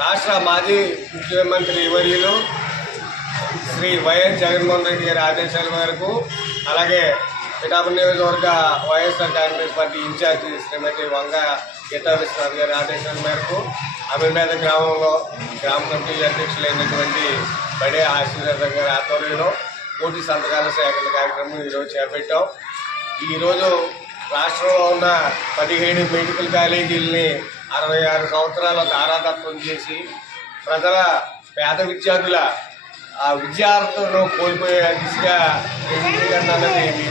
రాష్ట్ర మాజీ ముఖ్యమంత్రి వర్యులు శ్రీ వైఎస్ జగన్మోహన్ రెడ్డి గారి ఆదేశాల మేరకు అలాగే పిఠాపురం నియోజకవర్గ YSR Congress party in charge Srimathi Vanga Geetha Vishwanath గారి ఆదేశాల మేరకు అభిమేద గ్రామంలో గ్రామ కమిటీ అధ్యక్షులైనటువంటి బడే ఆశీర్వాద గారి ఆధ్వర్యంలో కోటి సంతకాల సేకరణ కార్యక్రమం ఈరోజు చేపట్టాం. ఈరోజు రాష్ట్రంలో ఉన్న పదిహేడు మెడికల్ కాలేజీలని అరవై ఆరు సంవత్సరాల ధారాదత్వం చేసి ప్రజల పేద విద్యార్థుల ఆ విద్యార్థులను కోల్పోయే దిశగా ప్రైవేటీకరణ అనేది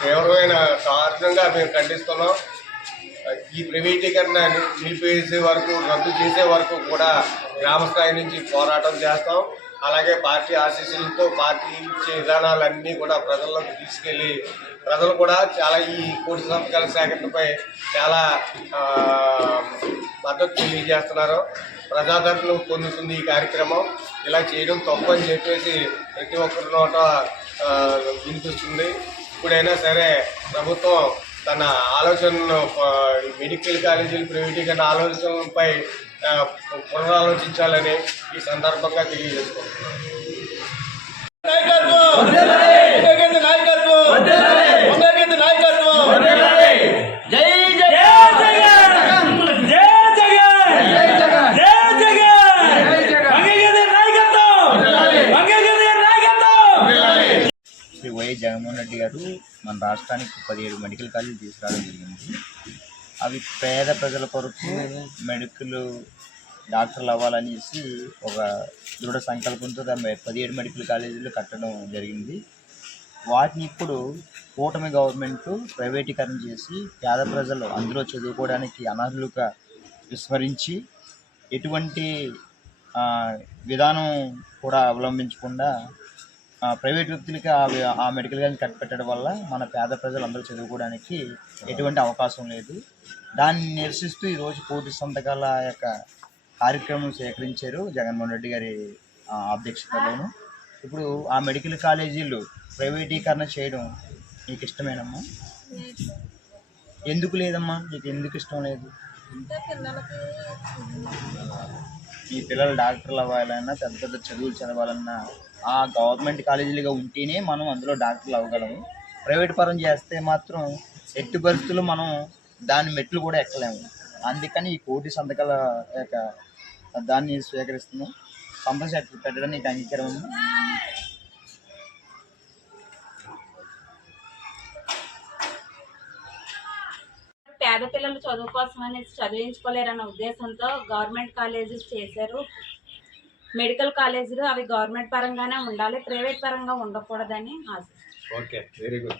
తీవ్రమైన దారుణంగా మేము ఖండిస్తున్నాం. ఈ ప్రైవేటీకరణ నిలిపేసే వరకు రద్దు చేసే వరకు కూడా గ్రామ స్థాయి నుంచి పోరాటం చేస్తాం. అలాగే పార్టీ ఆశీస్సులతో పార్టీ ఇచ్చే విధానాలన్నీ కూడా ప్రజల్లోకి తీసుకెళ్ళి ప్రజలు కూడా చాలా ఈ కోటి సంతకాల సేకరణపై చాలా మద్దతు తెలియజేస్తున్నారు. ప్రజాదరణ పొందుతుంది ఈ కార్యక్రమం. ఇలా చేయడం తప్పని చెప్పేసి ప్రతి ఒక్కరి నోట వినిపిస్తుంది. ఇప్పుడైనా సరే ప్రభుత్వం తన ఆలోచనను మెడికల్ కాలేజీలు ప్రైవేటీకరణ ఆలోచనలపై పునరాలోచించాలని ఈ సందర్భంగా తెలియజేసుకుంటున్నాను. నాయకత్వం వంగగీత నాయకత్వం వంగగీత నాయకత్వం జై జై శ్రీ వైఎస్ జగన్మోహన్ రెడ్డి గారు మన రాష్ట్రానికి పదిహేడు మెడికల్ కాలేజీలు తీసుకురావడం జరిగింది. అవి పేద ప్రజల కొరకు మెడికల్ డాక్టర్లు అవ్వాలనేసి ఒక దృఢ సంకల్పంతో పదిహేడు మెడికల్ కాలేజీలు కట్టడం జరిగింది. వాటిని ఇప్పుడు కూటమి గవర్నమెంట్ ప్రైవేటీకరణ చేసి పేద ప్రజలు అందులో చదువుకోవడానికి అనర్హులుగా విస్మరించి ఎటువంటి విధానం కూడా అవలంబించకుండా ప్రైవేట్ వ్యక్తులకి ఆ మెడికల్ కాలేజ్ కట్టిపెట్టడం వల్ల మన పేద ప్రజలు అందరూ చదువుకోవడానికి ఎటువంటి అవకాశం లేదు. దాన్ని నిరసిస్తూ ఈరోజు కోటి సంతకాల యొక్క కార్యక్రమం సేకరించారు జగన్మోహన్ రెడ్డి గారి అధ్యక్షతలోను. ఇప్పుడు ఆ మెడికల్ కాలేజీలు ప్రైవేటీకరణ చేయడం నీకు ఇష్టమేనమ్మా? ఎందుకు లేదమ్మా? నీకు ఎందుకు ఇష్టం లేదు? అంటే పిల్లలకి మీ పిల్లలు డాక్టర్లు అవ్వాలన్నా పెద్ద పెద్ద చదువులు చదవాలన్నా ఆ గవర్నమెంట్ కాలేజీలుగా ఉంటేనే మనం అందులో డాక్టర్లు అవ్వగలము. ప్రైవేట్ పరం చేస్తే మాత్రం ఎట్టి పరిస్థితులు మనం దాని మెట్లు కూడా ఎక్కలేము. అందుకని ఈ కోటి సంతకాల యొక్క దాన్ని స్వీకరిస్తున్నాం. కంపల్సరీ పెట్టడానికి పెట్టడం నీకు అంగీకారం పేద పిల్లలు చదువు కోసం అనేసి చదివించుకోలేరన్న ఉద్దేశంతో గవర్నమెంట్ కాలేజెస్ చేశారు. మెడికల్ కాలేజీలు అవి గవర్నమెంట్ పరంగానే ఉండాలి ప్రైవేట్ పరంగా ఉండకూడదని ఆశ ఓకే వెరీ గుడ్.